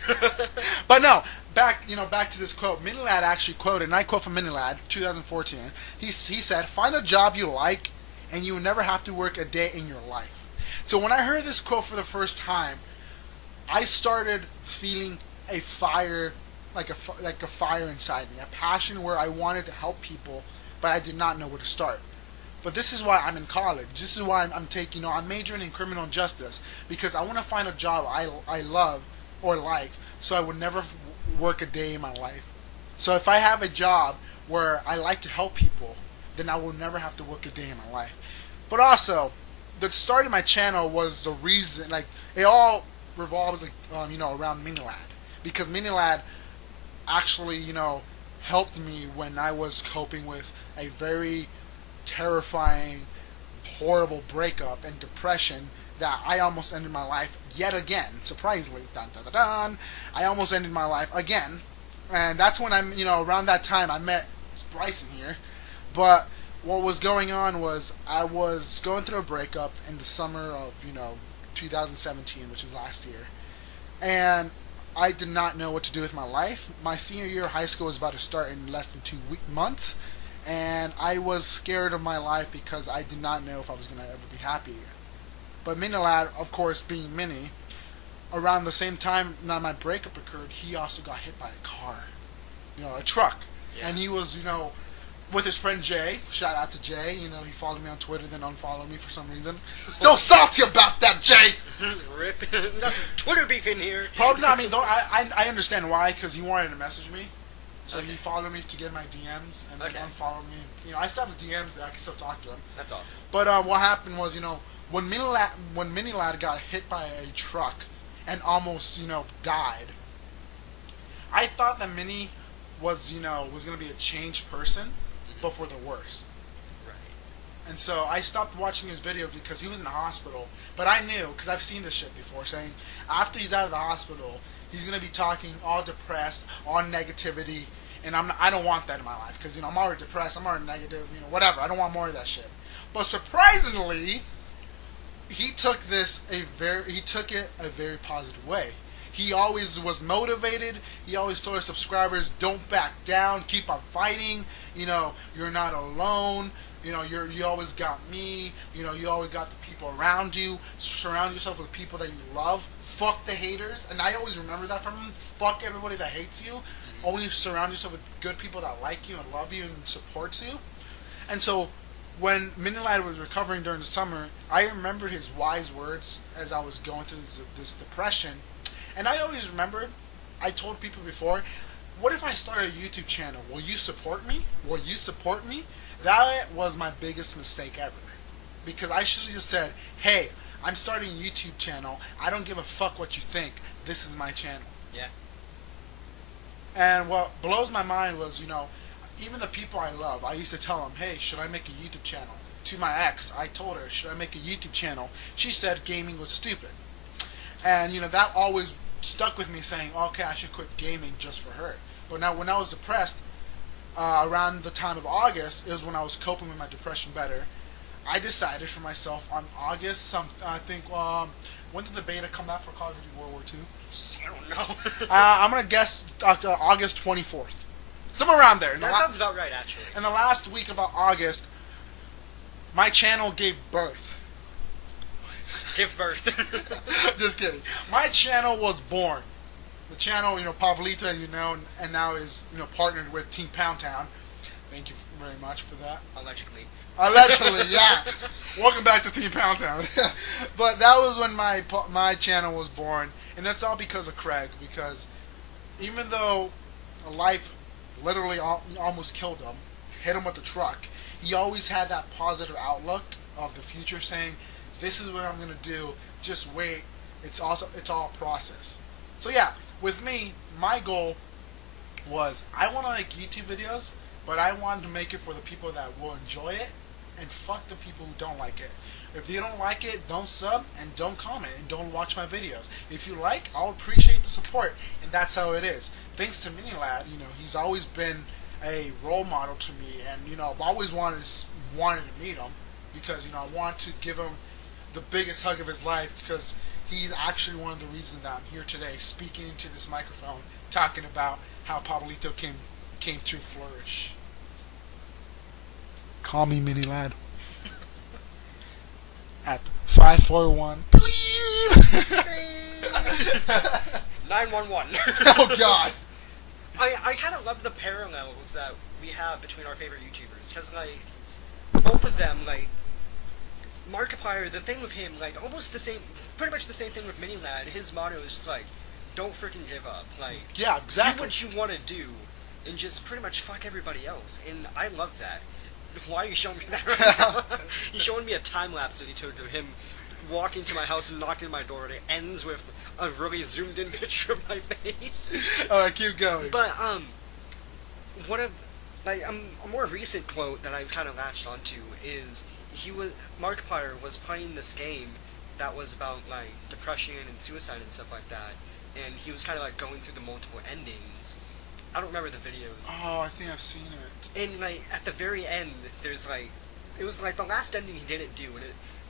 But no, back to this quote. Minilad actually quoted, and I quote from Minilad, 2014. He said, "Find a job you like, and you will never have to work a day in your life." So when I heard this quote for the first time, I started feeling a fire, like a fire inside me, a passion where I wanted to help people, but I did not know where to start. But this is why I'm in college. This is why I'm majoring in criminal justice, because I want to find a job I love or like, so I would never work a day in my life. So if I have a job where I like to help people, then I will never have to work a day in my life. But also, the start of my channel was the reason, like, it all revolves, around Minilad, because Minilad actually, helped me when I was coping with a very terrifying, horrible breakup and depression that I almost ended my life yet again. Surprisingly, dun dun dun dun, I almost ended my life again, and that's when around that time I met Brycen here. But what was going on was I was going through a breakup in the summer of 2017, which was last year, and I did not know what to do with my life. My senior year of high school was about to start in less than 2 months, and I was scared of my life because I did not know if I was going to ever be happy again. But Minilad, of course, being Mini, around the same time that my breakup occurred, he also got hit by a car, a truck. Yeah. And he was, with his friend Jay. Shout out to Jay. He followed me on Twitter, then unfollowed me for some reason. Still salty about that, Jay. Rip. That's Twitter beef in here. Probably not. I understand why, because he wanted to message me. So he followed me to get my DMs, and then unfollowed me. I still have the DMs that I can still talk to him. That's awesome. But what happened was, when Minilad got hit by a truck and almost, died, I thought that Mini was going to be a changed person, but for the worse. Right. And so I stopped watching his video because he was in the hospital. But I knew, because I've seen this shit before, saying after he's out of the hospital, he's going to be talking all depressed, all negativity, and I don't want that in my life, because I'm already depressed, I'm already negative, whatever. I don't want more of that shit. But surprisingly, he took it a very positive way. He always was motivated. He always told his subscribers, "Don't back down. Keep on fighting. You're not alone. You always got me. You always got the people around you. Surround yourself with people that you love. Fuck the haters." And I always remember that from him. Fuck everybody that hates you. Only surround yourself with good people that like you and love you and supports you. And so, when Minilad was recovering during the summer, I remembered his wise words as I was going through this depression. And I always remembered, I told people before, what if I start a YouTube channel? Will you support me? Will you support me? That was my biggest mistake ever. Because I should have just said, "Hey, I'm starting a YouTube channel. I don't give a fuck what you think. This is my channel." Yeah. And what blows my mind was, even the people I love, I used to tell them, "Hey, should I make a YouTube channel?" To my ex, I told her, "Should I make a YouTube channel?" She said gaming was stupid. And, that always stuck with me, saying, okay, I should quit gaming just for her. But now, when I was depressed, around the time of August, it was when I was coping with my depression better. I decided for myself on August, when did the beta come out for Call of Duty World War II? I don't know. I'm going to guess August 24th. Somewhere around there. That sounds about right, actually. In the last week of August, my channel gave birth. Give birth. Just kidding. My channel was born. The channel, Pablito, and now is, partnered with Team Poundtown. Thank you very much for that. Allegedly, yeah. Welcome back to Team Poundtown. But that was when my channel was born, and that's all because of Craig. Because even though life literally almost killed him, hit him with a truck, he always had that positive outlook of the future, saying, "This is what I'm gonna do. Just wait. It's all a process." So yeah, with me, my goal was I want to make YouTube videos, but I wanted to make it for the people that will enjoy it, and fuck the people who don't like it. If you don't like it, don't sub and don't comment and don't watch my videos. If you like, I'll appreciate the support, and that's how it is. Thanks to Mini Lad, he's always been a role model to me, and I've always wanted to meet him because I want to give him the biggest hug of his life because he's actually one of the reasons that I'm here today, speaking into this microphone, talking about how Pablito came to flourish. Call me Mini Lad. At 541 911. Oh God. I kind of love the parallels that we have between our favorite YouTubers, because, like, both of them, like, Markiplier, the thing with him, like, almost the same, pretty much the same thing with Mini Lad. His motto is just, like, don't freaking give up. Like, yeah, exactly. Do what you want to do, and just pretty much fuck everybody else, and I love that. Why are you showing me that right now? He's showing me a time-lapse that he took of him walking to my house and knocking on my door, and it ends with a really zoomed-in picture of my face. Alright, keep going. But, a more recent quote that I've kind of latched onto is, Markiplier was playing this game that was about, like, depression and suicide and stuff like that, and he was kind of, like, going through the multiple endings. I don't remember the videos. Oh, I think I've seen it. And, like, at the very end, there's, like, it was, like, the last ending he didn't do,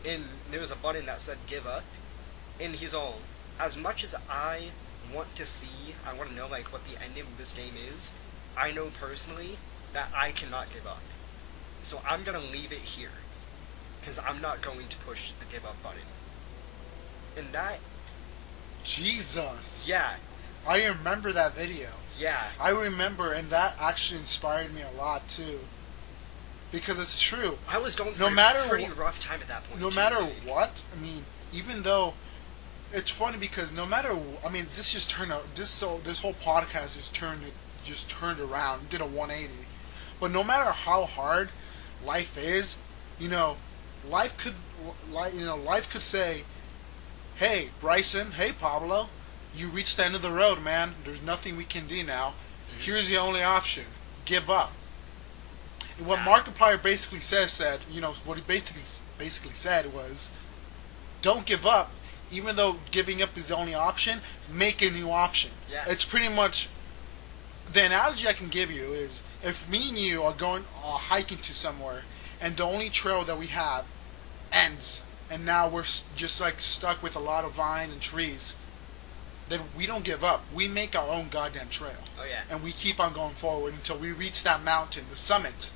and there was a button that said, give up, and he's all, as much as I want to know, like, what the ending of this game is, I know personally that I cannot give up. So I'm gonna leave it here, because I'm not going to push the give up button. And that... Jesus. Yeah. I remember that video. Yeah. I remember, and that actually inspired me a lot, too. Because it's true. I was going through a pretty rough time at that point. No matter what, I mean, even though... It's funny because no matter... I mean, this just turned out... This whole podcast just turned around, did a 180. But no matter how hard life is, life could say, hey, Brycen, hey, Pablo, you reached the end of the road, man. There's nothing we can do now. Mm-hmm. Here's the only option. Give up. And what Markiplier basically said, what he basically said was, don't give up. Even though giving up is the only option, make a new option. Yeah. It's pretty much... The analogy I can give you is, if me and you are going hiking to somewhere, and the only trail that we have ends, and now we're just like stuck with a lot of vines and trees, then we don't give up. We make our own goddamn trail. Oh yeah. And we keep on going forward until we reach that mountain, the summit,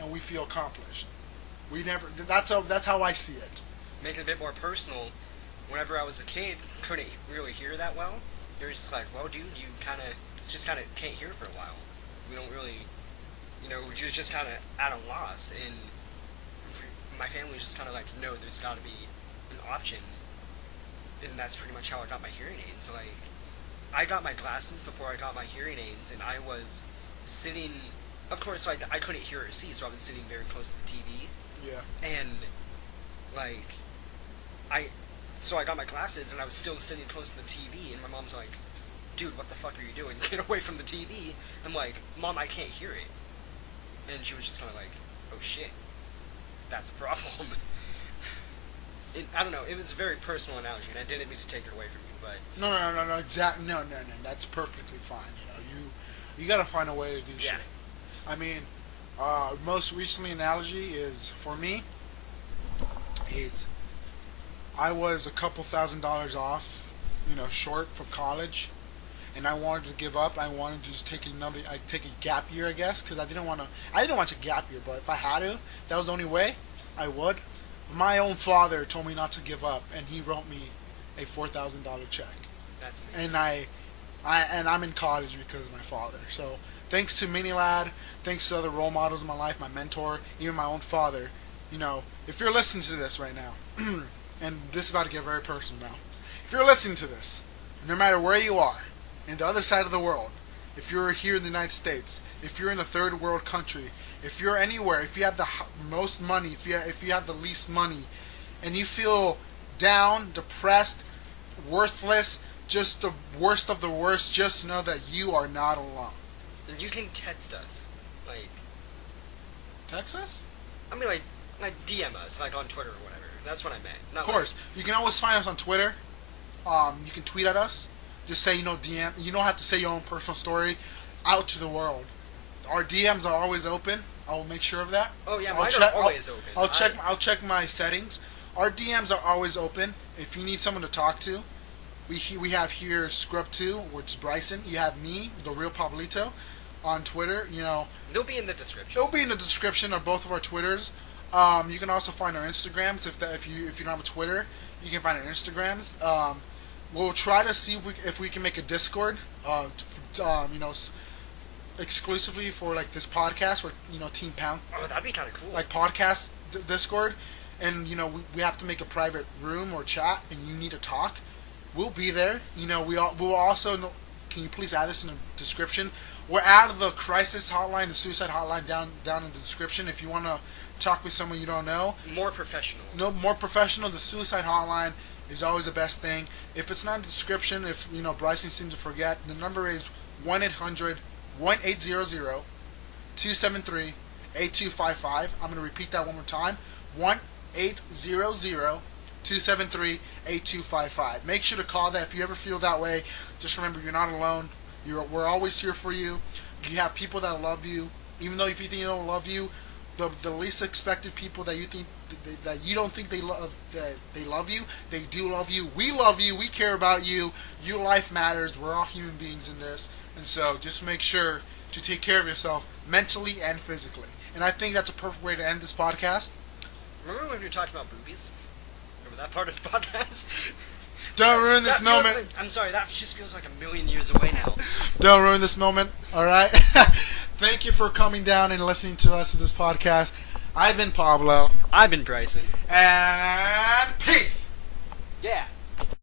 and we feel accomplished. That's how I see it. Make it a bit more personal. Whenever I was a kid, couldn't really hear that well. You're just like, well, dude, you kind of can't hear for a while. We don't really, you're just kind of at a loss. And my family was just kind of like, no, there's got to be an option. And that's pretty much how I got my hearing aids. So, like, I got my glasses before I got my hearing aids, and I was sitting, of course, like, I couldn't hear or see, so I was sitting very close to the TV. Yeah. And, like, so I got my glasses, and I was still sitting close to the TV, and my mom's like, dude, what the fuck are you doing? Get away from the TV. I'm like, Mom, I can't hear it. And she was just kind of like, oh shit, that's a problem. I don't know, it was a very personal analogy, and I didn't mean to take it away from you, but... No, exactly, no, that's perfectly fine, you gotta find a way to do shit. I mean, most recently analogy is, for me, is, I was a couple $1,000s off, short from college, and I wanted to give up. I wanted to just take a gap year, I guess, because I didn't want to gap year, but if I had to, if that was the only way, I would. My own father told me not to give up, and he wrote me a $4,000 check. That's amazing. And I'm in college because of my father. So thanks to Mini Lad, thanks to other role models in my life, my mentor, even my own father. If you're listening to this right now, and this is about to get very personal now. If you're listening to this, no matter where you are, in the other side of the world, if you're here in the United States, if you're in a third world country, if you're anywhere, if you have the most money, if you have the least money, and you feel down, depressed, worthless, just the worst of the worst, just know that you are not alone. And you can text us, like... Text us? I mean, like DM us, like on Twitter or whatever. That's what I meant. Of course. You can always find us on Twitter. You can tweet at us. Just say, DM. You don't have to say your own personal story out to the world. Our DMs are always open. I will make sure of that. Oh yeah, mine are always open. I'll check my settings. Our DMs are always open. If you need someone to talk to, we have here Scrub2, which is Brycen. You have me, the real Pablito, on Twitter. They'll be in the description. It'll be in the description of both of our Twitters. You can also find our Instagrams if you don't have a Twitter. You can find our Instagrams. We'll try to see if we can make a Discord. Exclusively for like this podcast for Team Pound. Oh, that'd be kind of cool. Like podcast Discord, and we have to make a private room or chat, and you need to talk. We'll be there. We'll also. Can you please add this in the description? We're out of the crisis hotline, the suicide hotline down in the description. If you want to talk with someone you don't know, more professional. No, more professional. The suicide hotline is always the best thing. If it's not in the description, if Brycen seems to forget, the number is 1-800-1800-273-8255. I'm going to repeat that one more time. 1-800-273-8255. Make sure to call that if you ever feel that way. Just remember, you're not alone. We're always here for you. You have people that love you. Even though if you think they don't love you, the least expected people that you think that you don't think they love you, they do love you. We love you. We care about you. Your life matters. We're all human beings in this. And so just make sure to take care of yourself mentally and physically. And I think that's a perfect way to end this podcast. Remember when we were talking about boobies? Remember that part of the podcast? Don't ruin this moment. I'm sorry, that just feels like a million years away now. Don't ruin this moment, alright? Thank you for coming down and listening to us in this podcast. I've been Pablo. I've been Brycen. And peace! Yeah.